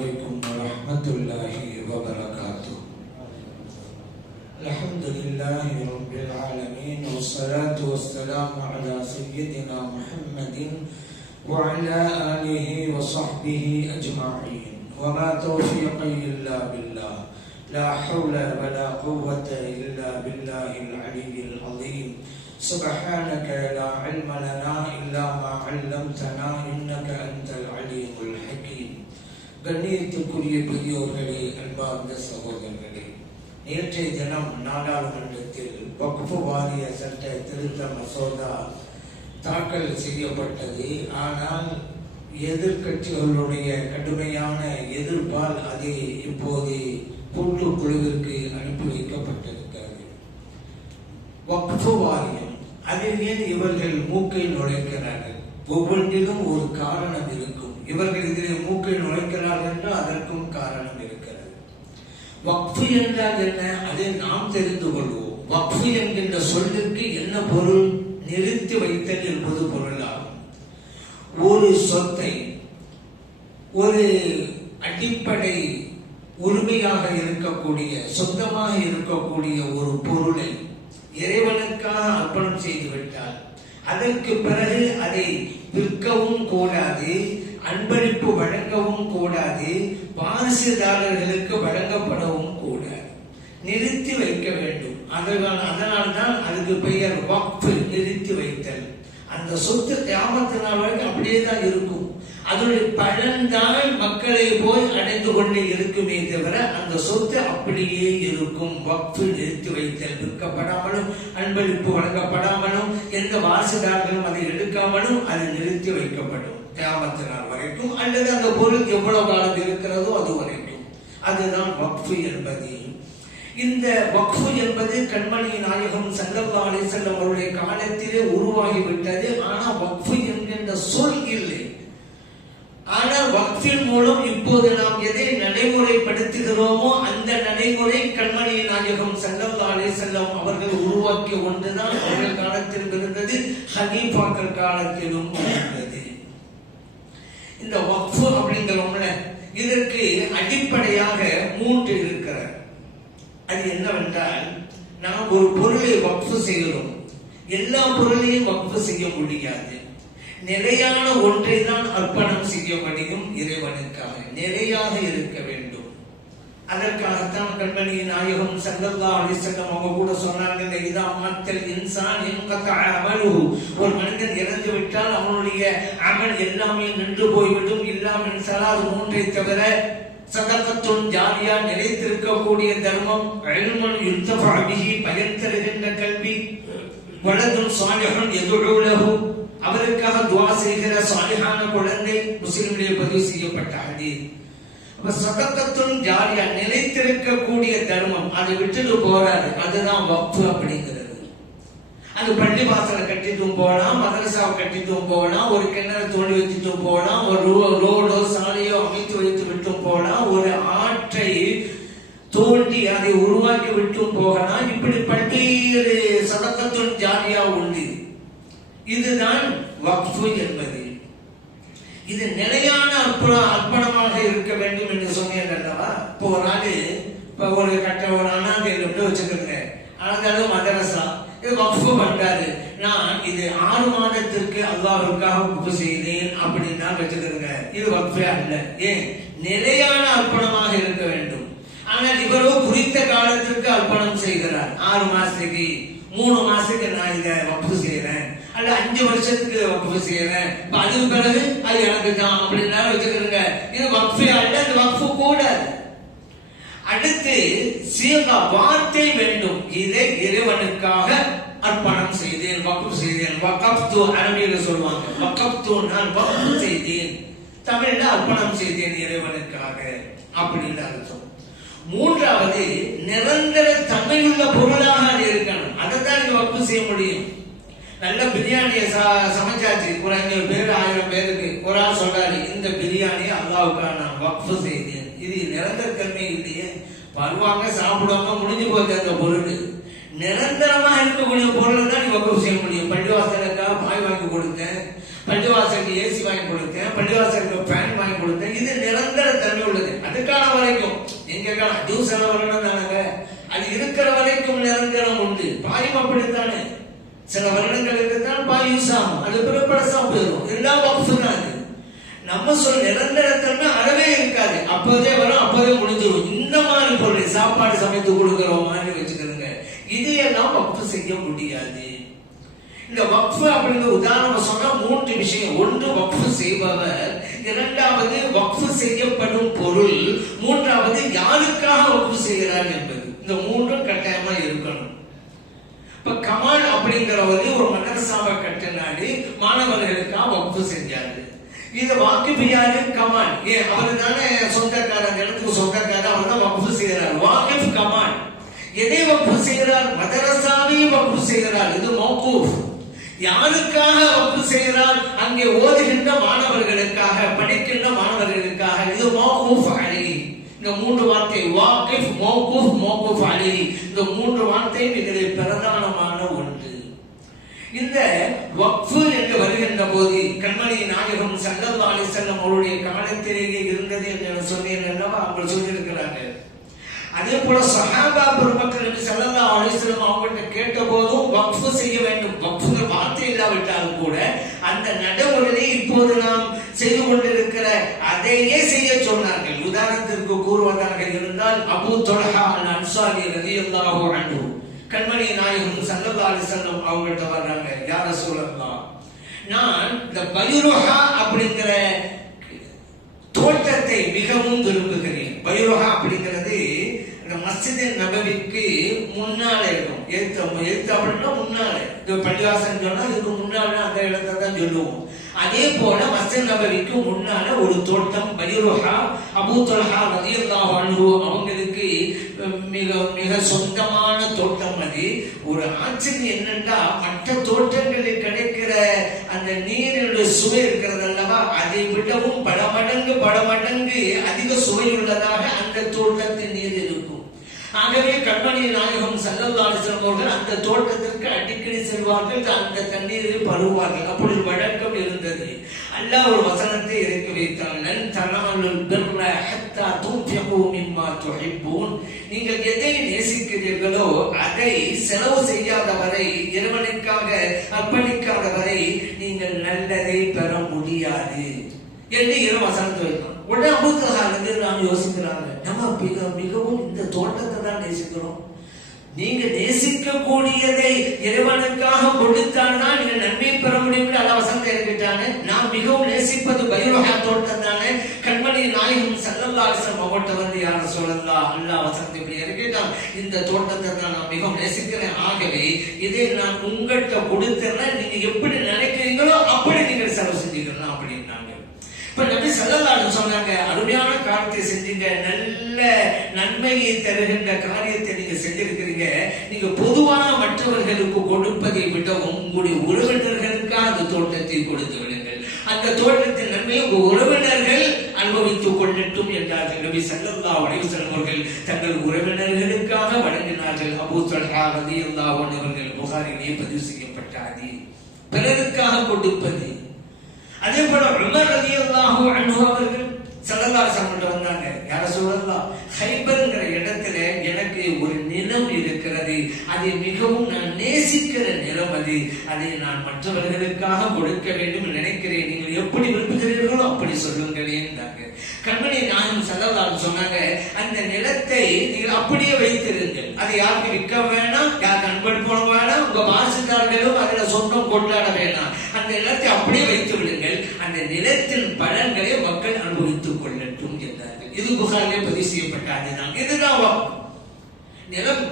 عليكم ورحمة الله وبركاته. الحمد لله رب العالمين والصلاة والسلام على سيدنا محمد وعلى آله وصحبه أجمعين وما توفيقي إلا بالله لا حول ولا قوة إلا بالله العلي العظيم. سبحانك لا علم لنا إلا ما علمتنا إنك أنت العليم الحكيم. கண்ணியத்துக்குரிய பெரியோர்களே, அன்பார்ந்த சகோதரர்களே, நேற்றைய தினம் நாடாளுமன்றத்தில் வக்ஃப் வாரிய சட்ட திருத்த மசோதா தாக்கல் செய்யப்பட்டது. ஆனால் எதிர்கட்சிகளுடைய கடுமையான எதிர்ப்பால் அது இப்போது கூட்டுக்குழுவிற்கு அனுப்பி வைக்கப்பட்டிருக்கிறது. வக்ஃப் வாரியம், அதில் ஏன் இவர்கள் மூக்கை நுழைக்கிறார்கள்? ஒவ்வொன்றிலும் ஒரு காரணம் இருக்கும். இவர்கள் இதில் மூக்கை நுழைக்கிறார்கள் என்று அதற்கும் காரணம் இருக்கிறது. வக்ஃப் என்றால் என்ன? அதை நாம் தெரிந்து கொள்வோம். வக்ஃப் என்கின்ற சொல்லுக்கு என்ன பொருள்? நிறுத்தி வைத்தல் என்பது பொருளாகும். ஒரு சொத்தை, ஒரு அடிப்படை உரிமையாக இருக்கக்கூடிய, சொந்தமாக இருக்கக்கூடிய ஒரு பொருளை இறைவனுக்காக அர்ப்பணம் செய்துவிட்டால் அதற்கு பிறகு அதை விற்கவும் கூடாது, அன்பளிப்பு வழங்கவும் கூடாது, வாரிசுதாரர்களுக்கு வழங்கப்படவும் கூடாது, நிறுத்தி வைக்க வேண்டும். அதனால்தான் அதுக்கு பெயர் வக்ஃப், நிறுத்தி வைத்தல். அந்த சொத்து கியாமத்தினால் வரைக்கும் அப்படியே தான் இருக்கும். அதனுடைய பலன்தான் மக்களை போய் அடைந்து கொண்டே இருக்குமே தவிர அந்த சொத்து அப்படியே இருக்கும். வக்ஃப், நிறுத்தி வைத்தல், விற்கப்படாமலும் அன்பளிப்பு வழங்கப்படாமலும் எந்த வாரிசுதாரர்களும் அதை எடுக்காமலும் அது நிறுத்தி வைக்கப்படும் கியாமத்தினால் வரைக்கும், அல்லது அந்த பொருள் எவ்வளவு காலம் இருக்கிறதோ அது வரைக்கும். அதுதான் வக்ஃப் என்பது. இந்த வக்ஃப் என்பது கண்மணி நாயகம் ஸல்லல்லாஹு அலைஹி வஸல்லம் அவருடைய காலத்திலே உருவாகிவிட்டது. ஆனால் வக்ஃப் என்கின்ற சொல் இல்லை. ஆனால் வக்ஃபின் மூலம் இப்போது நாம் எதை நடைமுறைப்படுத்துகிறோமோ அந்த நடைமுறை கண்மணி நாயகம் ஸல்லல்லாஹு அலைஹி வஸல்லம் அவர்கள் உருவாக்கிய ஒன்றுதான். அவர்கள் காலத்தில் இருந்தது, ஹனீஃபாக்கள் காலத்திலும் இருந்தது. இந்த வக்ஃப் அப்படிங்கிறோம்ல, இதற்கு அடிப்படையாக 3 இருக்கிறது. அது என்னவென்றால், நாம் ஒரு பொருளை வக்ஃப் செய்கிறோம். எல்லா பொருளையும் வக்ஃப் செய்ய முடியாது. நிலையான ஒன்றை தான் அர்ப்பணம் செய்ய முடியும். இறைவனுக்காக நிலையாக இருக்க வேண்டும். அதற்காகத்தான் கண்மணி நாயகம் ஸல்லல்லாஹு அலைஹி வஸல்லம் அவங்க கூட சொன்னாங்க, இதா மத்தல் இன்சான் இன்கதஅ அமலுஹு, ஒரு மனிதன் இறந்து விட்டால் அவனுடைய அமல் எல்லாமே நின்று போய்விடும். இல்லாமல் ஸலாத் 3 தவிர சதகத்துன் ஜாரியா, நிலைத்திருக்கக்கூடிய தர்மம், இல்முன் யுன்தஃபஅ பிஹி, பயன் தருகின்ற கல்வி, வலதுன் சாலிஹுன் யதுஉ லஹு, அவருக்காக துஆ செய்கிற சாலிஹான குழந்தை. முஸ்லிமிலே பதிவு செய்யப்பட்ட ஹதீஸ். அப்ப சதகத்துன் ஜாரியா, நிலைத்திருக்கக்கூடிய தர்மம், அதை விட்டுட்டு போறாரு, அதுதான் வக்ஃப் அப்படிங்கிறது. அது பள்ளி வாசலை கட்டிட்டும் போகலாம், மதரசாவை கட்டிட்டும் போகலாம், ஒரு கிணறு தோண்டி வச்சுட்டும் போகலாம், ஒரு ரோடோ சாலையோ அமைத்து வைத்து விட்டும் போகலாம், ஒரு ஆற்றை தோண்டி அதை உருவாக்கி விட்டும் போகலாம். இப்படி பல்வேறு சதகத்துன் ஜாரியா உண்டு. இதுதான் வக்ஃப் என்பது. இது நிலையான அர்ப்பணமாக இருக்க வேண்டும் என்று சொன்னேன் அல்லவா? இப்போ ஒரு ஆளு ஒரு அனாதை வச்சுக்கிறேங்க, அனாதை மதரசா, இது வக்ஃப் பண்றாரு. நான் இது 6 மாதத்திற்கு அல்லாஹ்வுக்காக வக்ஃப் செய்தேன் அப்படின்னு தான் வச்சுக்கிறேங்க. இது வக்ஃபே அல்ல. ஏன்? நிலையான அர்ப்பணமாக இருக்க வேண்டும். ஆனால் இவரோ குறித்த காலத்திற்கு அர்ப்பணம் செய்கிறார். 6 மாசத்துக்கு, 3 மாசத்துக்கு நான் இதை வக்ஃப் செய்யறேன், அல்ல 5 வருஷத்துக்கு வக்ஃப் செய்யறேன், அதுக்கு பிறகு அது எனக்கு தான் அப்படின்னா வச்சுக்கிறேங்க. இது வக்ஃபே அல்ல, இது வக்ஃப் கூடாது. அடுத்து சீகா, வார்த்தை வேண்டும். இதை இறைவனுக்காக அர்ப்பணம் செய்தேன், வக்ஃப் செய்தேன். வக்ஃப்து அரபியில சொல்லுவாங்க, வக்ஃப்து, நான் வக்ஃப் செய்தேன். தமிழ்ல அர்ப்பணம் செய்தேன் இறைவனுக்காக அப்படின்னு அர்த்தம். 3வது, நிரந்தர தன்மையுள்ள பொருளாக அது இருக்கணும். அதைத்தான் நீங்க வக்ஃப் செய்ய முடியும். நல்ல பிரியாணியை சமைச்சாச்சு, ஒரு 500 பேர் 1000 பேருக்கு. ஒரு ஆள் சொல்றாரு, இந்த பிரியாணியை அல்லாஹ்வுக்காக நான் வக்ஃப் செய்தேன். இது நிரந்தர தன்மை இல்லையே. வருவாங்க, சாப்பிடுவாங்க, முடிஞ்சு போச்சு அந்த பொருள். நிரந்தரமா இருக்கக்கூடிய பொருளை தான் நீ வக்ஃப் செய்ய முடியும். பள்ளிவாசலுக்காக பாய் வாங்கி கொடுத்தேன், பள்ளிவாசலுக்கு ஏசி வாங்கி கொடுத்தேன், பள்ளிவாசலுக்கு ஃபேன் வாங்கி கொடுத்தேன். இது நிரந்தர தன்மை உள்ளது. அதுக்கான வரைக்கும் எங்க அதுவும் சில வருடம் தானங்க, அது இருக்கிற வரைக்கும் நிரந்தரம் உண்டு. பாயும் அப்படித்தானே, சில வருடங்களுக்கு தான் பாய் யூஸ் ஆகும், அது பிறப்படசா போயிடும். எல்லாம் வக்ஃபு தான். அது நம்ம சொல் நிரந்தரத்தன்மை அறவே இருக்காது. அப்போதே வரும், அப்போதே முடிஞ்சிடும். இந்த மாதிரி பொருள் சாப்பாடு சமைத்து கொடுக்கிற மாதிரி வச்சுக்கிறதுங்க, இது எல்லாம் வக்ஃபு செய்ய முடியாது. இந்த வக்ஃபு அப்படிங்கிற உதாரணம் சொன்னா 3 விஷயம். ஒன்று வக்ஃபு செய்பவர், இரண்டாவது வக்ஃபு செய்யப்படும் பொருள், மூன்றாவது யாருக்காக வக்ஃபு செய்கிறார் என்பது. இந்த 3ம் கட்டாயமா இருக்கணும். இப்ப கமால் அப்படிங்கிறவர் ஒரு மதரசாவை கட்டினாரு, மாணவர்களுக்காக வக்ஃபு செஞ்சாரு. இது வாக்கிஃப் யாரு? கமால். அவரு தானே சொந்தக்காரர், அந்த இடத்துக்கு சொந்தக்காரர், அவர் தான் வக்ஃபு செய்கிறார். வாக்கிஃப் கமால். எதை வக்ஃபு செய்கிறார்? மதரசாவை வக்ஃபு செய்கிறார். இது மௌகூஃப். யாருக்காக வக்ஃபு செய்கிறார்? அங்கே ஓதுகின்ற மாணவர்களுக்காக, படிக்கின்ற மாணவர்களுக்காக. இது மௌகூஃப் அலைஹி. இந்த 3 வார்த்தை வாக்கிஃப், மௌகூஃப், மௌகூஃப் அலைஹி, இந்த 3 வார்த்தை இதில் பிரதானமான ஒன்று. இந்த வக்ஃபு என்று வருகின்ற போது கண்மணி நாயகம் ஸல்லல்லாஹு அலைஹி வஸல்லம் அவருடைய காலத்திலேயே இருந்தது என்று சொன்னேன் அல்லவா, அவங்க சொல்லியிருக்கிறாங்க. அதே போல சஹாபா பெருமக்கள் நபி ஸல்லல்லாஹு அலைஹி வஸல்லம் அவங்கள்ட்ட கேட்ட போதும் வக்ஃபு செய்ய வேண்டும். வக்ஃபுங்கிற வார்த்தை இல்லாவிட்டாலும் கூட அந்த நடைமுறையை இப்போது நாம் செய்து கொண்டிருக்கிற அதையே செய்ய சொன்னார்கள். உதாரணத்திற்கு கூறுவதாக இருந்தால் அபூ தொல்ஹா அல் அன்சாரி ரலியல்லாஹு அன்ஹு கண்மணி நாயகம் ஸல்லல்லாஹு அலைஹி வஸல்லம் அவங்கள்ட்ட வர்றாங்க. யா ரசூலல்லாஹ், நான் இந்த பைருஹா அப்படிங்கிற தோட்டத்தை மிகவும் விரும்புகிறேன். பைருஹா அப்படிங்கிறது இந்த மஸ்ஜித் நபவிக்கு முன்னால இருக்கும். எழுத்து அப்படின்னா முன்னால, இந்த பள்ளிவாசல் சொன்னா இதுக்கு முன்னால அந்த இடத்தை தான் சொல்லுவோம். அதே போல மஸ்ஜித் நபவிக்கு முன்னால ஒரு தோட்டம் பைருஹா. அபூ தொல்ஹா ரலியல்லாஹு அன்ஹு அவங்களுக்கு மிக மிக சொந்தமான தோட்டம் அது. ஒரு ஆச்சரியம் என்னன்னா, மற்ற தோட்டங்களில் கிடைக்கிற அந்த நீரினுடைய சுவை இருக்கிறது அல்லவா, அதை விடவும் பல மடங்கு அதிக சுவை உள்ளதாக அந்த தோட்டத்தின் நீர் இருக்கும். ஆகவே கண்மணி நாயகம் ஸல்லல்லாஹு அலைஹி வஸல்லம் அவர்கள் அந்த தோட்டத்திற்கு அடிக்கடி செல்வார்கள், அந்த தண்ணீரில் பருவார்கள். அப்படி ஒரு வழக்கம் இருந்தது. அல்லாஹ் ஒரு வசனத்தை இறக்கி வைத்தான். லன் தனாலுல் பிர்ர ஹத்தா துன்ஃபிகு மிம்மா துஹிப்பூன். நீங்கள் எதை நேசிக்கிறீர்களோ அதை செலவு செய்யாத வரை, இறைவனுக்காக அர்ப்பணிக்காத வரை நீங்கள் நல்லதை பெற முடியாது என்று இறை வசனத்தை வைத்தான். உடனே அபூ தொல்ஹா ரலியல்லாஹு யோசிக்கிறாங்க, நம்ம மிகவும் இந்த தோட்டத்தை தான் நேசிக்கிறோம். நீங்க நேசிக்கக்கூடியதை இறைவனுக்காக கொடுத்தால்தான் நீங்க நன்மை பெற முடியும். அல்ல வசனத்தை இருக்கிட்டானே, நாம் மிகவும் நேசிப்பது பைருஹா தோட்டம் தானே. கண்மணி நாயகம் ஸல்லல்லாஹு அலைஹி வஸல்லம் அவர்ட்ட வந்து யா ரசூலல்லாஹ், அல்லாஹ் வசனத்தை இப்படி இருக்கிட்டான், இந்த தோட்டத்தை தான் நான் மிகவும் நேசிக்கிறேன். ஆகவே இதை நான் உங்கள்கிட்ட கொடுத்துறேன், நீங்க எப்படி நினைக்கிறீங்களோ அப்படி நீங்கள் செலவு செஞ்சுக்கலாம் அப்படின்னாங்க. இப்ப நபி ஸல்லல்லாஹு அலைஹி வஸல்லம் சொன்னாங்க, அருமையான காரியத்தை செஞ்சீங்க, நல்ல நன்மையை தருகின்ற காரியத்தை நீங்க செஞ்சிருக்கிறீங்க. நீங்க பொதுவான மற்றவர்களுக்கு கொடுப்பதை விடவும் உங்களுடைய உறவினர்களுக்காக அந்த தோட்டத்தை கொடுத்து விடுங்கள். அந்த தோட்டத்தின் நன்மையை உங்க உறவினர்கள் அனுபவித்துக் கொள்ளட்டும் என்றார்கள். நபி ஸல்லல்லாஹு அலைஹி வஸல்லம் அவர்கள் தங்கள் உறவினர்களுக்காக வழங்கினார்கள். அபூ தொல்ஹா ரலியல்லாஹு அன்ஹு அவர்கள் புகாரிலே பதிவு செய்யப்பட்ட ஹதீஸ். பிறருக்காக கொடுப்பது. அதே போல உமர் ரலியல்லாஹு அன்ஹு அவர்கள் ஸல்லல்லாஹு அலைஹி வஸல்லம் வந்தாங்க. யா ரசூலல்லாஹ், ஹைபர்ங்கிற இடத்துல எனக்கு ஒரு நிலம் இருக்கிறது, அதை மிகவும் நான் நேசிக்கிற நிலம் அது, அதை நான் மற்றவர்களுக்காக கொடுக்க வேண்டும் நினைக்கிறேன், நீங்கள் எப்படி விரும்புகிறீர்களோ அப்படி சொல்லுங்களே என்றாங்க. கண்மணி நாயகம் ஸல்லல்லாஹு அலைஹி வஸல்லம் சொன்னாங்க, அந்த நிலத்தை நீங்கள் அப்படியே வைத்திருங்கள், அதை யாருக்கு விற்க வேணாம், யாருக்கு அன்பன் போன வேணாம், உங்க வாசித்தார்களும் அதுல சொந்தம் கொண்டாட வேணாம், அந்த நிலத்தை அப்படியே வைத்து விடுங்கள், அந்த நிலத்தின் பலன்களை மக்கள் அனுபவித்துக் கொள்ளட்டும் என்றார்கள். இது புகாரிலே பதிவு செய்யப்பட்ட அதுதான். இதுதான் நிலம்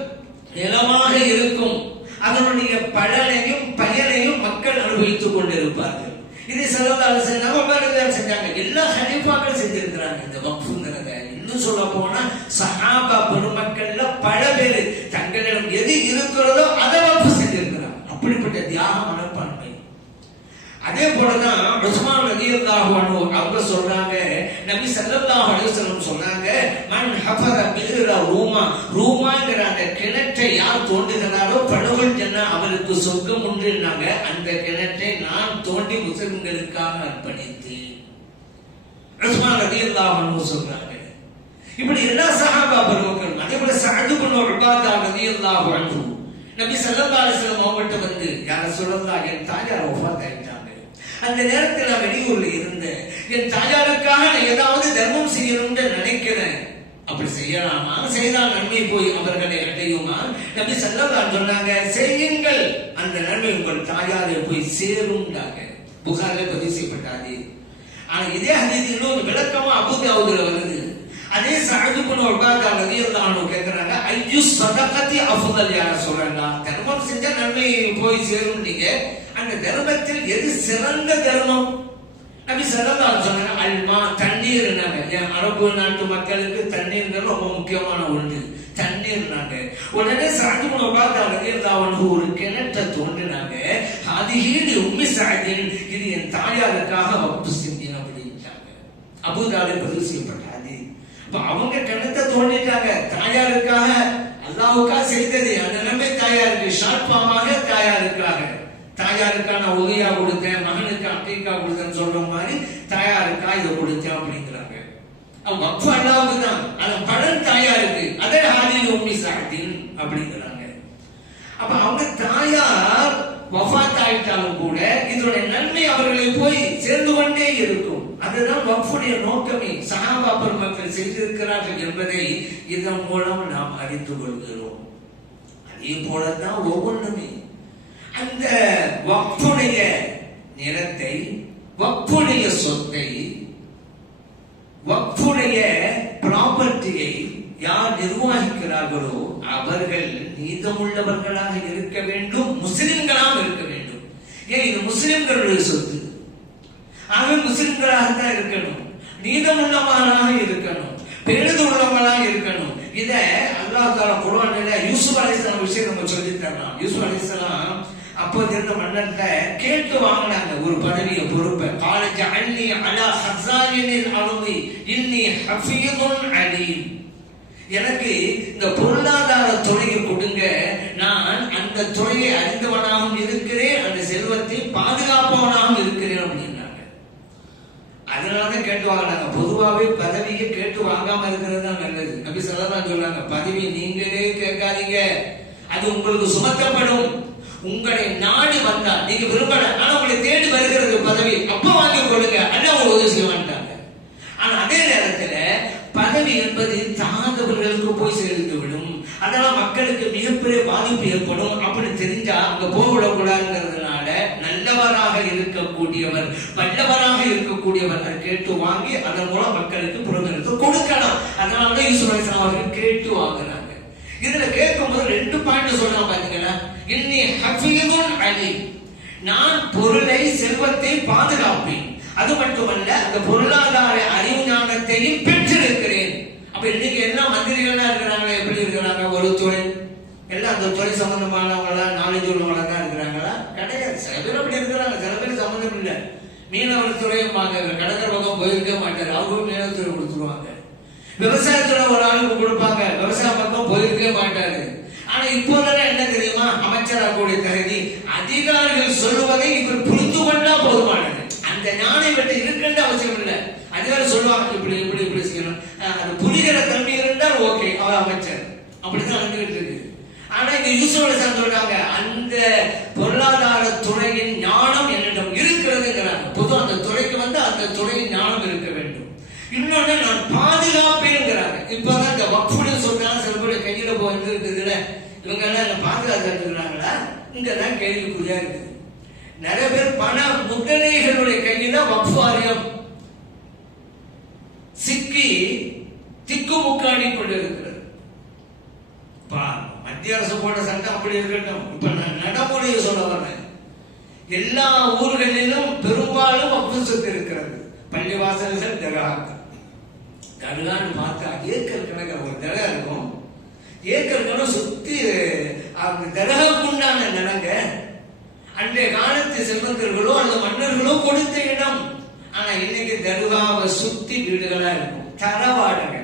நிலமாக இருக்கும், அதனுடைய பலனையும் பயனையும் மக்கள் அனுபவித்துக் கொண்டிருப்பார்கள். இது ஸல்லல்லாஹு அலைஹி வஸல்லம் அவர்கள் செஞ்சாங்க. எல்லா ஹலீஃபாக்கள் செஞ்சிருக்கிறாங்க இந்த வக்ஃப்ங்கறத. இன்னும் சொல்ல போனா சஹாபா பெருமக்கள்ல பல பேர் தங்களிடம் எது இருக்கிறதோ அதை வக்ஃப் செஞ்சிருக்கிறாங்க. அப்படிப்பட்ட தியாக மனப்பான்மை. அதே போலதான் உஸ்மான் ரலியல்லாஹு அன்ஹு அவங்க சொல்றாங்க, நபி ஸல்லல்லாஹு அலைஹி வஸல்லம் சொன்னாங்க, மன் ஹஃபர பிஹ்ர ரூமா, ரூமாங்கிற அந்த கிணற்றை யார் தோண்டுகிறாரோ படுகுல் ஜன்னா, அவருக்கு சொர்க்கம் உண்டுன்னாங்க. அந்த கிணற்றை நான் தோண்டி முஸ்லிம்களுக்காக அர்ப்பணித்தேன். ரலியல்லாஹு அன்ஹு சொல்றாங்க. இப்படி எல்லா சஹாபா பெருமக்கள், அதே போல சஅத் இப்னு உபாதா ரலியல்லாஹு அன்ஹு நபி ஸல்லல்லாஹு அலைஹி வஸல்லம் அவங்கள்ட்ட வந்து, யா ரசூலல்லாஹ், என் தாயார் வஃபாத் ஆயிட்டாங்க. அந்த நேரத்தில் நான் வெளியூர்ல இருந்தேன். என் தாயாருக்காக நான் ஏதாவது தர்மம் செய்யணும்னு நினைக்கிறேன். அப்படி செய்யலாமா? செய்தால் நன்மை போய் அவர்களை அடையுமா? நபி ஸல்லல்லாஹு அலைஹி வஸல்லம் சொன்னாங்க, செய்யுங்கள், அந்த நன்மை உங்கள் தாயாரை போய் சேரும்டாங்க. புகாரில் பதிவு செய்யப்பட்டாது. ஆனா இதே ஹதீஸ் இன்னொரு விளக்கமா அபூ தாவூதுல வருது. அதே சஅத் இப்னு உபாதா ரலியல்லாஹு அன்ஹு கேக்குறாங்க, ஐயு ஸதகத்தி அஃதல் யா ரசூலல்லாஹ், தர்மம் செஞ்சா நன்மை போய் சேரும், நீங்க அந்த தர்மத்தில் எது சிறந்த தர்மம்? நபி ஸல்லல்லாஹு அலைஹி வஸல்லம் அல்மா, தண்ணீர்னாங்க. அரபு நாட்டு மக்களுக்கு தண்ணீர்ங்கிறது ரொம்ப முக்கியமான ஒன்று. தண்ணீர்னாங்க. உடனே சஅத் இப்னு உபாதா ரலியல்லாஹு அன்ஹு ஒரு கிணற்றை தோண்டினாங்க. ஹாதிஹி உம்மி சஅதின், இது என் தாயாருக்காக வக்ஃப் செஞ்சேன் அப்படின்ட்டாங்க. அபூ தாவூத் பதிவு செய்யப்பட்டாது. அப்ப அவங்க கிணத்தை தோண்டிட்டாங்க, தாயாருக்காக, அல்லாஹ்வுக்காக செய்தது. அந்த நன்மை தாயாருக்கு, ஷார்ட் ஃபார்மாக தாயாருக்காக. தாயாருக்கான உதவியா கொடுத்தேன், மகனுக்கு அக்கீகா கொடுத்தேன்னு சொல்ற மாதிரி தாயாருக்கா இதை கொடுத்தேன் அப்படிங்கிறாங்க. வக்ஃப் அல்லாஹ்வுக்கு தான், அதன் பலன் தாயாருக்கு. அதே ஹாலில் உம்மி சஅதின் அப்படிங்கிறாங்க. அப்ப அவங்க தாயார் வஃபாத் ஆயிட்டாலும் கூட இதனுடைய நன்மை அவர்களை போய் சேர்ந்து கொண்டே இருக்கும். அதுதான் வக்ஃபுடைய நோக்கமே. சஹாபா பெருமக்கள் செய்திருக்கிறார்கள் என்பதை இதன் மூலம் நாம் அறிந்து கொள்கிறோம். அதே போலதான் ஒவ்வொன்றுமே அந்த வக்ஃபுடைய நிலத்தை, வக்ஃபுடைய சொத்தை, வக்ஃபுடைய ப்ராப்பர்ட்டியை யார் நிர்வகிக்கிறார்களோ அவர்கள் நீதமுள்ளவர்களாக இருக்க வேண்டும், முஸ்லிம்களாக இருக்க வேண்டும். ஏன் இது முஸ்லிம்களுடைய சொத்து, ஆக முஸ்லிம்களாகத்தான் இருக்கணும், நீதமுள்ளவர்களாக இருக்கணும், பேணுதலுள்ளவர்களாக இருக்கணும். இத அல்லாஹ் தஆலா குர்ஆன்ல யூசுப் அலைஹிஸ்ஸலாம் விஷயம் நம்ம சொல்லி தரலாம். யூசுப் அலைஹிஸ்ஸலாம் அப்போ இருந்த மன்னர்கிட்ட கேட்டு வாங்கினாங்க ஒரு பதவியை, பொறுப்பை. கால ஜஅல்னி அலா ஹஸாயினில் அர்தி இன்னி ஹஃபீதுன் அலீம், எனக்கு இந்த பொருளாதார துறையை கொடுங்க, நான் அந்த துறையை அறிந்தவனாகவும் இருக்கிறேன், அந்த செல்வத்தை பாதுகாப்பவனாகவும் இருக்கிறேன் அப்படின்னாங்க. அதனாலதான் கேட்டு வாங்கினாங்க. பொதுவாகவே பதவியை கேட்டு வாங்காம இருக்கிறது தான் நல்லது. நபி ஸல்லல்லாஹு அலைஹி வஸல்லம் சொல்றாங்க, பதவி நீங்களே கேட்காதீங்க, அது உங்களுக்கு சுமத்தப்படும். உங்களை நாடு வந்தா நீங்க விரும்பல, ஆனா உங்களை தேடி வருகிறது பதவி, அப்ப வாங்கி கொள்ளுங்க, அண்ணா உங்களுக்கு உதவி செய்ய மாட்டாங்க. ஆனா அதே நேரத்துல பதவி என்பது தாழ்ந்தவர்களுக்கு போய் சேர்ந்து விடும், அதெல்லாம் மக்களுக்கு மிகப்பெரிய பாதிப்பு ஏற்படும். அப்படி தெரிஞ்சா அங்க போகக்கூடாதுங்கிறதுனால நல்லவராக இருக்கக்கூடியவர், வல்லவராக இருக்கக்கூடியவர் அதை கேட்டு வாங்கி அதன் மூலம் மக்களுக்கு புறநிறுத்த கொடுக்கலாம். அதனாலதான் யூசுப் அலைஹிஸ்ஸலாம் அவர்கள் கேட்டு வாங்குறாங்க. இதுல கேட்கும் போது 2 பாயிண்ட் சொல்றாங்க பாத்தீங்களா. இன்னி ஹஃபீதுன் அலீம், நான் பொருளை, செல்வத்தை பாதுகாப்பேன், அது மட்டுமல்ல அந்த பொருளாதார அறிவு ஞானத்தையும் பெற்றிருக்கிறேன். அப்ப இன்னைக்கு எல்லாம் மந்திரிகளா இருக்கிறாங்க, எப்படி இருக்கிறாங்க? ஒரு துறை எல்லாம் அந்த துறை சம்பந்தமானவங்களா, நாலேஜ் உள்ளவங்களா தான் இருக்கிறாங்களா? கிடையாது. சில பேர் அப்படி இருக்கிறாங்க, சில பேர் சம்பந்தம் இல்லை. மீனவர் துறையும் கடற்கரை பக்கம் போயிருக்க மாட்டாரு, அவரும் மீனவத்துறை கொடுத்துருவாங்க. விவசாயத்துல ஒரு ஆளுக்கு கொடுப்பாங்க, விவசாய பக்கம் போயிருக்கவே மாட்டாரு. ஆனா இப்போதான் என்ன தெரியுமா, அமைச்சராக கூடிய தகுதி, அதிகாரிகள் சொல்லுவதை இவர் புரிந்து கொண்டா போதுமானது. அந்த ஞானம் பற்றி இருக்கின்ற அவசியம் இல்லை. அதிகாரி சொல்லுவாங்க இப்படி இப்படி இப்படி செய்யணும், அது புரிகிற தன்மை இருந்தால் ஓகே, அவர் அமைச்சர். அப்படிதான் வந்துகிட்டு இருக்கு. ஆனா இங்க யூசுப் அலைஹிஸ்ஸலாம் சொல்றாங்க, அந்த பொருளாதார துறையின் ஞானம் என்னிடம் இருக்கிறதுங்கிறாங்க. பொதுவாக அந்த துறைக்கு வந்து அந்த துறையின் ஞானம் இருக்க வேண்டும். இன்னொன்னு நான் பாதுகாப்பேங்கிறாங்க. இப்பதான் இந்த வக்ஃபுன்னு சொல்றாங்க, சில பேர் கையில போய் இருக்குதுல, இவங்க எல்லாம் பாதுகாக்கிறாங்களா? இங்கதான் கேள்விக்குறியா இருக்குது. நிறைய பேர் பண முதலைகளுடைய கையில வக்ஃப் வாரியம் சிக்கி திக்குமுக்காடி கொண்டிருக்கிறது. மத்திய அரசு போட்ட சட்டம் அப்படி இருக்கட்டும், இப்ப நான் நடைமுறையை சொல்ல வர்றேன். எல்லா ஊர்களிலும் பெரும்பாலும் வக்ஃப் சொத்து இருக்கிறது. பள்ளிவாசல்கள், தர்காக்கள். தர்கான்னு பார்த்தா ஏக்கர் கணக்கில் ஒரு தர்கா இருக்கும், ஏக்கர் கணக்கு சுத்தி அந்த தர்காக்குண்டான நிலங்க. அன்றைய காலத்து செல்வந்தர்களோ அல்லது மன்னர்களோ கொடுத்த இடம். ஆனா இன்னைக்கு தர்காவை சுத்தி வீடுகளா இருக்கும், தரவாடுங்க.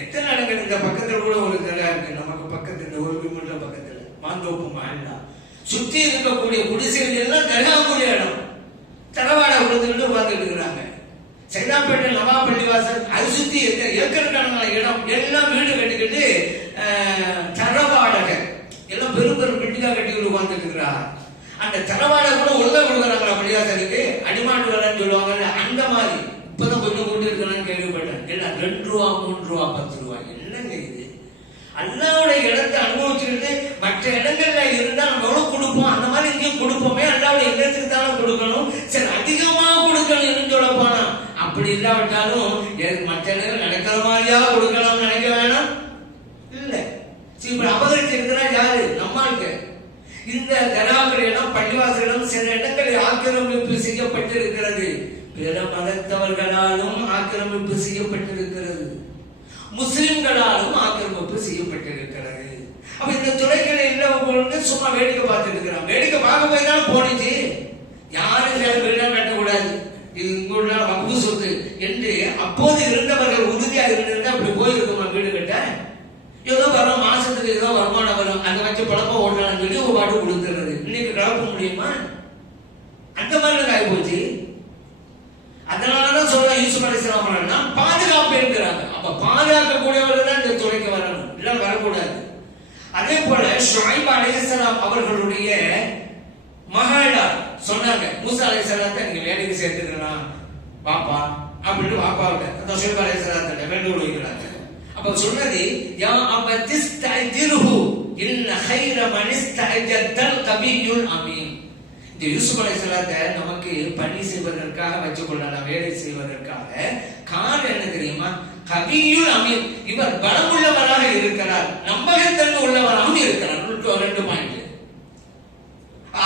எத்தனை இடங்கள் இந்த பக்கத்துல கூட ஒரு தர்கா இருக்கு, நமக்கு பக்கத்துல ஒரு கிலோமீட்டர் பக்கத்துல மாந்தோப்பு மாநிலம் சுத்தி இருக்கக்கூடிய குடிசைகள் எல்லாம் தர்காக்குரிய இடம். தரவாடை கொடுத்துக்கிட்டு உட்கார்ந்துட்டு இருக்கிறாங்க. சைதாப்பேட்டை நவா பள்ளிவாசல் அது சுத்தி ஏக்கர் கணக்கான இடம் எல்லாம் வீடு கட்டிக்கிட்டு தரவாடகை எல்லாம் பெரும் பெரும் பில்டிங்கா கட்டிக்கிட்டு உட்கார்ந்துட்டு இருக்கிறாங்க. அந்த தரவாடகை கூட ஒழுங்கா கொடுக்குறாங்களா பள்ளிவாசலுக்கு? அடிமாட்டு வேலைன்னு சொல்லுவாங்கல்ல, அந்த மாதிரி இப்பதான் கொஞ்சம் கூட்டி இருக்கலாம்னு கேள்விப்பட்டேன். எல்லாம் 2 ரூபா 3 ரூபா 10 ரூபாய். என்னங்க இது? அல்லாவுடைய இடத்தை அனுபவிச்சுக்கிட்டு மற்ற இடங்கள்ல இருந்தா நம்ம எவ்வளவு கொடுப்போம், அந்த மாதிரி இங்கேயும் கொடுப்போமே. அல்லாவுடைய இடத்துக்கு தானே கொடுக்கணும். சரி, அதிகமா கொடுக்கணும் சொல்ல போனா, அப்படி இல்லாவிட்டாலும் மற்ற இடங்கள் நடக்கிற மாதிரியா கொடுக்கலாம்னு நினைக்க வேணாம். இல்ல, இப்ப அபகரிச்சிருக்கிறா யாரு? நம்மளுக்கு இந்த தராபுரி இடம் பள்ளிவாசல் இடம் சில இடங்களில் ஆக்கிரமிப்பு செய்யப்பட்டிருக்கிறது. பிற மதத்தவர்களாலும் ஆக்கிரமிப்பு செய்யப்பட்டிருக்கிறது, முஸ்லிம்களாலும் ஆக்கிரமிப்பு செய்யப்பட்டிருக்கிறது. அப்ப இந்த துறைகளை இல்லவங்க சும்மா வேடிக்கை பார்த்துட்டு இருக்கிறாங்க. வேடிக்கை பார்க்க போய் தான் போனிச்சு. யாரும் வீடெல்லாம் கட்டக்கூடாது, இது இங்குள்ள வக்ஃபு சொத்து என்று அப்போது இருந்தவர்கள் உறுதியாக இருந்திருந்தா அப்படி போயிருக்குமா வீடு கட்ட? ஏதோ வரும், மாசத்துக்கு ஏதோ வருமானம் வரும், அதை வச்சு பழப்ப ஓட்டலாம் சொல்லி ஒரு பாட்டு கொடுத்துறது. இன்னைக்கு கலப்ப முடியுமா? அந்த மாதிரி ஆகி போச்சு. அதனாலதான் சொல்ற யூசுப் அலைஹிஸ்ஸலாம் பாதுகாப்பு இருக்கிறாங்க. அப்ப பாதுகாக்கக்கூடியவர்கள் தான் இந்த துறைக்கு வரணும், இல்ல வரக்கூடாது. அதே போல ஷுஐப் அலைஹிஸ்ஸலாம் அவர்களுடைய மகளார் சொன்னாங்க, மூசா அலைஹிஸ்ஸலாத்தை நீங்க வேலைக்கு சேர்த்துக்கலாம் பாப்பா அப்படின்னு பாப்பாவிட்ட அந்த ஷுஐப் அலைஹிஸ்ஸலாத்தை வேண்டுகோள் வைக்கிறாங்க. அப்ப சொன்னது யா அபதிஸ்தஜிருஹு இன்ன கைர மன் இஸ்தஅஜதல் கபியுல் அமீன். இந்த யூசுப் அலைஹிஸ்ஸலாத்தை நமக்கு பணி செய்வதற்காக வச்சுக் கொள்ளலாம், வேலை செய்வதற்காக. காரணம் என்ன தெரியுமா? கபியுல் அமீன், இவர் பலமுள்ளவராக இருக்கிறார், நம்பகத்தன்மை உள்ளவராகவும் இருக்கிறார். 2 பாயிண்ட்.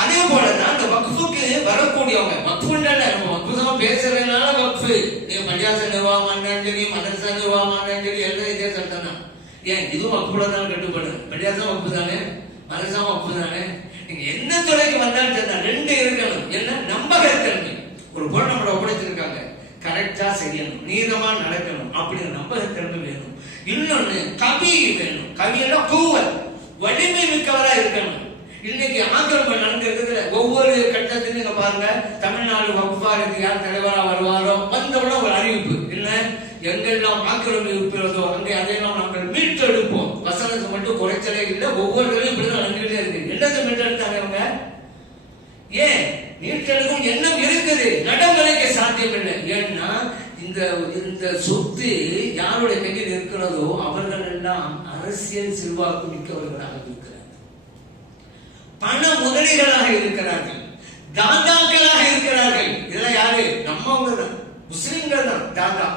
அதே போலதான் இந்த வக்ஃபுக்கு வரக்கூடியவங்க, வக்ஃபுன்றால நம்ம வக்ஃபுமா பேசுறதுனால வக்ஃபு, நீங்க பள்ளிவாசல் நிர்வாகமா இருந்தாலும் சரி, மதரசா நிர்வாகமா இருந்தாலும் சரி, எல்லாம் இதே சட்டம் தான். ஏன் இதுவும் வக்ஃபுல தான் கட்டுப்படும். பள்ளிவாசம் வக்ஃபு தானே, மதரசா வக்ஃபு தானே. நீங்க எந்த துறைக்கு வந்தாலும் சரி 2 இருக்கணும். என்ன? நம்பகத்தன்மை. ஒரு பொருள் நம்மள ஒப்படைச்சிருக்காங்க, கரெக்டா செய்யணும், நீதமா நடக்கணும், அப்படிங்கிற நம்பகத்தன்மை வேணும். இன்னொன்னு கவி வேணும். கவியெல்லாம் கூவல், வலிமை மிக்கவரா இருக்கணும். இன்னைக்கு ஆக்கிரமிப்பு நடந்திருக்குதுல, ஒவ்வொரு கட்டத்திலும் நீங்க பாருங்க, தமிழ்நாடு வக்ஃபாருக்கு யார் தலைவரா வருவாரோ வந்தவுட ஒரு அறிவிப்பு என்ன, எங்கெல்லாம் ஆக்கிரமிப்பு அங்கே அதையெல்லாம் நாங்கள் மீட்டெடுப்போம். வசனத்துக்கு மட்டும் குறைச்சலே இல்லை, ஒவ்வொருவரையும் இப்படிதான் நடந்துகிட்டே இருக்கு. என்னத்தை மீட்டெடுத்தாங்க அவங்க? ஏன் மீட்டெடுக்கும் எண்ணம் இருக்குது, நடைமுறைக்கு சாத்தியம் இல்லை. ஏன்னா இந்த சொத்து யாருடைய கையில் இருக்கிறதோ அவர்கள் எல்லாம் அரசியல் செல்வாக்கு மிக்கவர்களாக இருக்கிறார்கள், பண முதலீடுகளாக இருக்கிறார்கள், தாதாக்களாக இருக்கிறார்கள். இதெல்லாம் யாரு? நம்ம தான், முஸ்லிம்கள் தான் தாதா.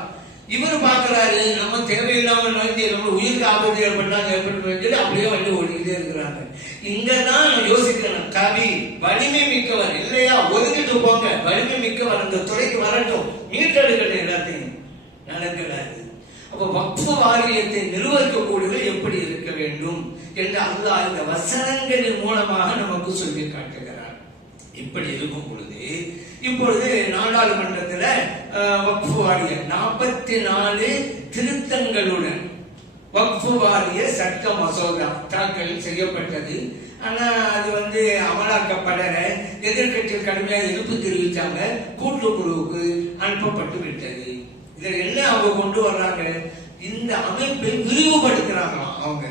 இவர் பாக்குறாரு நம்ம தேவையில்லாமல் நோய்க்கு நம்ம உயிருக்கு ஆபத்து ஏற்பட்டாங்க ஏற்பட்டு அப்படியே வந்து ஓடிக்கிட்டே இருக்கிறாங்க. இங்கதான் யோசிக்கிறேன், கவி வலிமை மிக்கவர் இல்லையா, ஒதுக்கிட்டு போங்க, வலிமை மிக்கவர் அந்த துறைக்கு வரட்டும், மீட்டெடுக்கட்டும், எல்லாத்தையும் நடக்கிறாரு. அப்ப வக்ஃபு வாரியத்தை நிர்வகிக்கக்கூடியது எப்படி இருக்க வேண்டும் என்று அல்லாஹ் இந்த வசனங்களின் மூலமாக நமக்கு சொல்லி காட்டுகிறார். இப்படி இருக்கும் பொழுது இப்பொழுது நாடாளுமன்றத்தில் வக்ஃபு வாரிய 44 திருத்தங்களுடன் வக்ஃபு வாரிய சட்ட மசோதா தாக்கல் செய்யப்பட்டது. ஆனா அது அமலாக்கப்படல. எதிர்கட்சிகள் கடுமையாக எதிர்ப்பு தெரிவித்தாங்க, கூட்டுக்குழுவுக்கு அனுப்பப்பட்டு விட்டது. இதில் என்ன அவங்க கொண்டு வர்றாங்க? இந்த அமைப்பை விரிவுபடுத்துறாங்களாம். அவங்க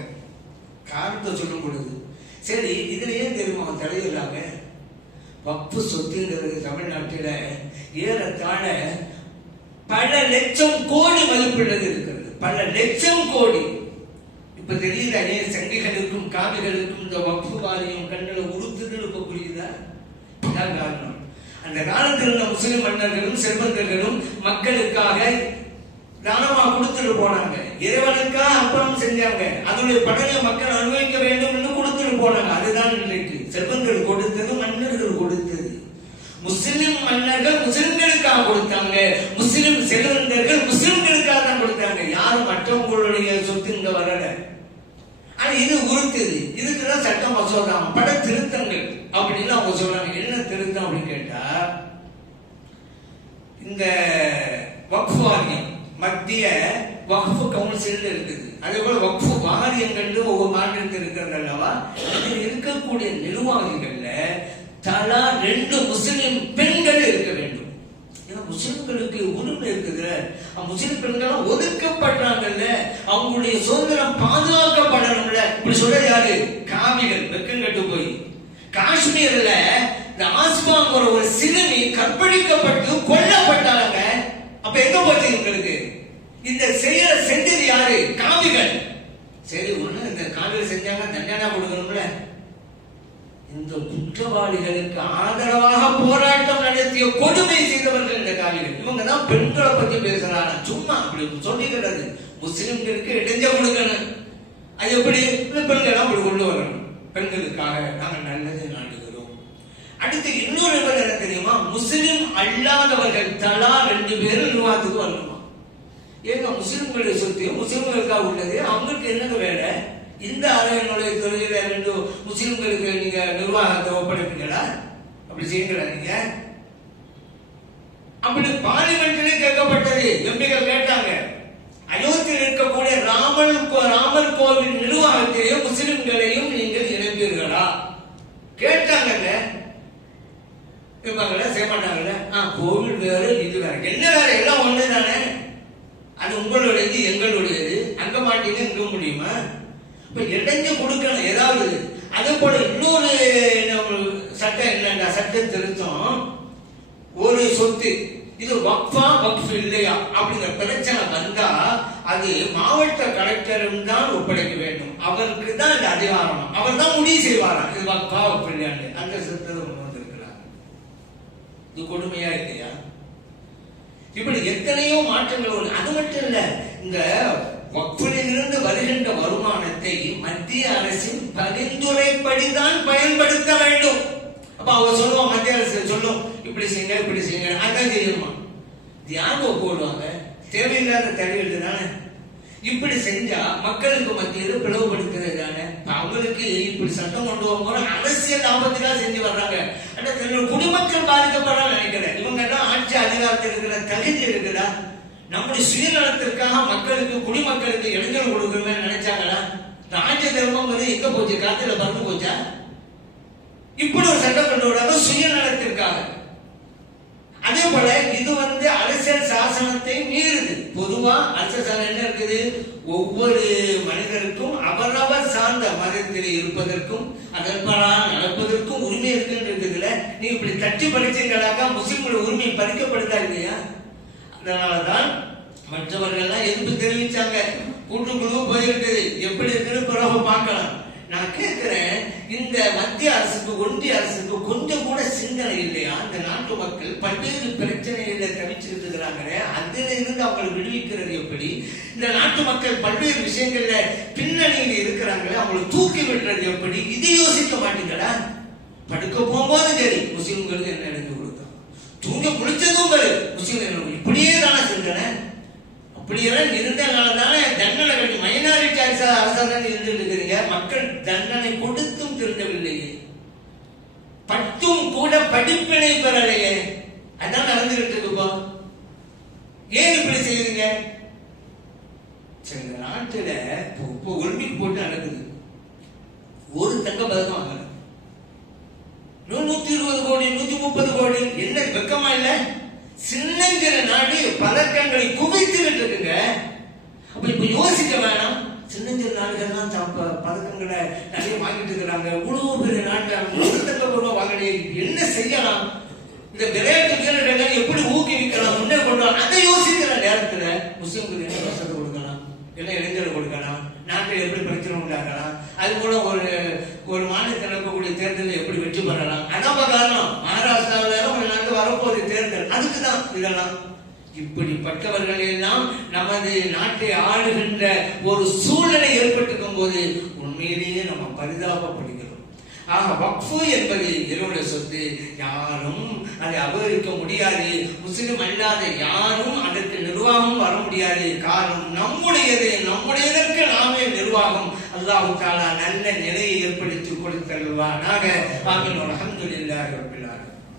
காரணத்தை சொல்லும் பொழுது சரி, இதுல ஏன் தெரியுமா அவங்க தலையிடுறாங்க? வக்ஃபு சொத்துங்கிறது தமிழ்நாட்டில ஏறத்தாழ பல லட்சம் கோடி மதிப்புள்ளது இருக்கிறது, பல லட்சம் கோடி. இப்ப தெரியுதா ஏன் சங்கிகளுக்கும் காவிகளுக்கும் இந்த வக்ஃபு வாரியம் கண்களை உறுத்துதல் இப்ப புரியுதா? காரணம், அந்த காலத்தில் இருந்த முஸ்லிம் மன்னர்களும் செல்வந்தர்களும் மக்களுக்காக தானமா கொடுத்துட்டு போனாங்க, இறைவனுக்காக அர்ப்பணம் செஞ்சாங்க, அதனுடைய பலனை மக்கள் அனுபவிக்க வேண்டும் என்று கொடுத்துட்டு போனாங்க. அதுதான் இன்றைக்கு செல்வந்தர்கள் கொடுத்தது, மன்னர்கள் கொடுத்தது. முஸ்லிம் மன்னர்கள் முஸ்லிம்களுக்காக கொடுத்தாங்க, முஸ்லிம் செல்வந்தர்கள் முஸ்லிம்களுக்காக தான் கொடுத்தாங்க. யாரும் மற்றவங்களுடைய சொத்து இங்க வரல. ஆனா இது உறுத்துது. இதுக்குதான் சட்ட மசோதா, பல திருத்தங்கள் அப்படின்னு அவங்க சொல்றாங்க. என்ன திருத்தம் அப்படின்னு கேட்டா, இந்த வக்ஃபு வாரியம் மத்திய வக்ஃபு கவுன்சில் இருக்குது, அதே போல வக்ஃபு வாரியங்கள் ஒவ்வொரு மாநிலத்தில் இருக்கிறது அல்லவா. இதில் இருக்கக்கூடிய நிர்வாகிகள்ல தலா 2 முஸ்லிம் பெண்கள் இருக்க வேண்டும். முஸ்லிம்களுக்கு உரிமை இருக்குது, முஸ்லிம் பெண்கள் ஒதுக்கப்படுறாங்கல்ல, அவங்களுடைய சுதந்திரம் பாதுகாக்கப்படணும்ல. இப்படி சொல்றது யாரு? காவிகள். வெக்கம் கட்டு போய் காஷ்மீர்ல இந்த ஆஸ்மாங்கிற ஒரு சிறுமி கற்பழிக்கப்பட்டு கொல்லப்பட்டாங்க. அப்ப எங்க போச்சு உங்களுக்கு? இந்த செயலை செஞ்சது யாரு? காவிகள். சரி, ஒண்ணு இந்த காவிகள் செஞ்சாங்க, தண்டனை கொடுக்கணும்ல. இந்த குற்றவாளிகளுக்கு ஆதரவாக போராட்டம் நடத்திய கொடுமை செய்தவர்கள் இந்த காவிகள். இவங்க தான் பெண்களை பத்தி பேசுறாங்க. சும்மா அப்படி சொல்லிக்கிறது, முஸ்லிம்களுக்கு இடைஞ்ச கொடுக்கணும். அது எப்படி? பெண்கள் அப்படி கொண்டு வரணும். பெண்களுக்காக நாங்கள் நல்லது நாடுகிறோம். அடுத்து இன்னொரு என்ன தெரியுமா? முஸ்லிம் அல்லாதவர்கள் தலா 2 பேரும் நிர்வாகத்துக்கு வரணுமா? ஏங்க முஸ்லிம்களுடைய சொத்து முஸ்லிம்களுக்காக உள்ளது, அவங்களுக்கு என்னங்க வேலை? இந்த ஆலயங்களுடைய தொழில 2 முஸ்லிம்களுக்கு நீங்க நிர்வாகத்தை ஒப்படைப்பீங்களா? அப்படி செய்யுங்களா நீங்க? அப்படி பார்லிமெண்ட்ல கேட்கப்பட்டது. எம்பிகள் கேட்டாங்க, அயோத்தியில் இருக்கக்கூடிய ராமர் கோவில் நிர்வாகத்திலேயும் முஸ்லிம்களையும் நீங்கள் இணைப்பீர்களா? கேட்டாங்கல்ல. செய்ய மாட்டாங்கல்ல. கோவில் வேற, இது வேற, என்ன வேற? எல்லாம் ஒண்ணுதானே. அது உங்களுடையது, எங்களுடையது. அங்க மாட்டீங்க, இங்க முடியுமா? இப்ப இடைஞ்சு கொடுக்கணும் ஏதாவது. அதே போல இன்னொரு சட்டம் என்னன்னா, சட்ட திருத்தம். ஒரு சொத்து இது வக்ஃபா வக்ஃப் இல்லையா அப்படிங்கிற பிரச்சனை வந்தா அது மாவட்ட கலெக்டரும் தான் ஒப்படைக்க வேண்டும். அவருக்கு தான் இந்த அதிகாரம். அவர் தான் முடிவு செய்வாராம் இது வக்ஃபா வக்ஃப் இல்லையான்னு. அந்த சட்டத்தை கொண்டு வந்திருக்கிறார். இது கொடுமையா இல்லையா? இப்படி எத்தனையோ மாற்றங்கள். அது மட்டும் இல்ல, இந்த வக்ஃபிலிருந்து வருகின்ற வருமானத்தை மத்திய அரசின் பரிந்துரைப்படிதான் பயன்படுத்த வேண்டும். அப்ப அவங்க சொல்லுவோம், மத்திய அரசு சொல்லும் இப்படி செய்யுங்க இப்படி செய்யுங்க, அதான் செய்யணுமா? தியாகம் போடுவாங்க. தேவையில்லாத தடைகள் தானே. இப்படி செஞ்சா மக்களுக்கு மத்தியில் பிளவுபடுத்துறது தானே. அவங்களுக்கு இப்படி சட்டம் கொண்டு போகும்போது அரசியல் லாபத்துக்காக செஞ்சு வர்றாங்க. குடிமக்கள் பாதிக்கப்படுறாங்க நினைக்கிறேன். இவங்க எல்லாம் ஆட்சி அதிகாரத்தில் இருக்கிற தகுதி இருக்குதா? நம்முடைய சுயநலத்திற்காக மக்களுக்கு குடிமக்களுக்கு இளைஞர் கொடுக்கணும்னு நினைச்சாங்களா? ராஜ்ய தர்மம் எங்க போச்சு? காத்துல பறந்து போச்சா? இப்படி ஒரு சட்டம் கொண்டு வராங்க சுயநலத்திற்காக. அதே போல இது அரசியல் சாசனத்தை மீறுது. பொதுவா அரசியல் சாசனம் என்ன இருக்குது? ஒவ்வொரு மனிதருக்கும் அவரவர் சார்ந்த மதத்தில் இருப்பதற்கும் அதற்காக நடப்பதற்கும் உரிமை இருக்குன்றதுல நீ இப்படி தட்டி படிச்சீங்களாக்கா முஸ்லிம்களோட உரிமை பறிக்கப்படுதா இல்லையா? அதனாலதான் மற்றவர்கள் எல்லாம் எதிர்ப்பு தெரிவிச்சாங்க. கூட்டுக்குழு போயிருக்குது, எப்படி இருக்குன்னு பிறகு பார்க்கலாம். நான் கேட்கிறேன், இந்த மத்திய அரசுக்கு ஒன்றிய அரசுக்கு கொஞ்சம் கூட சிந்தனை இல்லையா? இந்த நாட்டு மக்கள் பல்வேறு பிரச்சனைகளை தவிச்சுட்டு இருக்கிறாங்களே, அதுல இருந்து அவங்களை விடுவிக்கிறது எப்படி? இந்த நாட்டு மக்கள் பல்வேறு விஷயங்கள்ல பின்னணியில் இருக்கிறாங்களே, அவங்களை தூக்கி விடுறது எப்படி? இது யோசிக்க மாட்டீங்களா? படுக்க போகும்போது சரி முஸ்லிம்களுக்கு என்ன எடுத்து கொடுத்தோம், தூங்க குளிச்சதும் பாரு முஸ்லிம் இப்படியே தானே செஞ்சன. அப்படியெல்லாம் இருந்தனாலதானே தண்டனை கிடைக்கும். மைனாரிட்டி அரசாங்கம் இருந்துட்டு இருக்கிறீங்க. மக்கள் தண்டனை கொடுத்தும் திருந்தவில்லையே, பட்டும் கூட படிப்பினை பெறலையே. அதான் நடந்துகிட்டு இருக்குப்பா. ஏன் இப்படி செய்யுறீங்க? இந்த நாட்டுல இப்போ ஒலிம்பிக் போட்டு நடக்குது. ஒரு தங்க பதக்கம் வாங்கல. 120 கோடி 130 கோடி. என்ன வெக்கமா இல்ல? சின்னஞ்சிற நாடு பதக்கங்களை குவித்துக்கிட்டு இருக்குங்க. அப்ப இப்ப யோசிக்க வேணாம். சின்னஞ்சிற நாடுகள்லாம் பதக்கங்களை நிறைய வாங்கிட்டு இருக்கிறாங்க. இவ்வளவு பெரிய நாட்டை வாங்க என்ன செய்யலாம்? இந்த விளையாட்டு வீரர்கள் எப்படி ஊக்குவிக்கலாம், முன்னே கொண்டு வரலாம், அதை யோசிக்கிற நேரத்துல முஸ்லிம்களுக்கு என்ன வசதி கொடுக்கலாம், என்ன இளைஞர்கள் கொடுக்கலாம், நாட்டில் எப்படி பிரச்சனை உண்டாக்கலாம், அது கூட ஒரு மாநிலத்தில் நடக்கக்கூடிய தேர்தலில் எப்படி வெற்றி பெறலாம். அதான் காரணம். மகாராஷ்டிராவில் ஒரு நாட்டு வரப்போகுது தேர்தல், அதுக்குதான் இதெல்லாம். இப்படிப்பட்டவர்கள் எல்லாம் நமது நாட்டை ஆளுகின்ற ஒரு சூழ்நிலை ஏற்பட்டுக்கும் போது உண்மையிலேயே நம்ம பரிதாபப்படுகிறோம். ஆக வக்ஃபு என்பது இறைவனுடைய சொத்து. யாரும் அதை அபகரிக்க முடியாது. முஸ்லிம் அல்லாத யாரும் அதற்கு நிர்வாகம் வர முடியாது. காரணம் நம்முடையது, நம்முடையதற்கு நாமே நிர்வாகம். அல்லாஹ் தஆலா நல்ல நிலையை ஏற்படுத்தி கொடுத்தல்வானாக. ஆமீன். அல்ஹம்துலில்லாஹி ரப்பில் ஆலமீன்.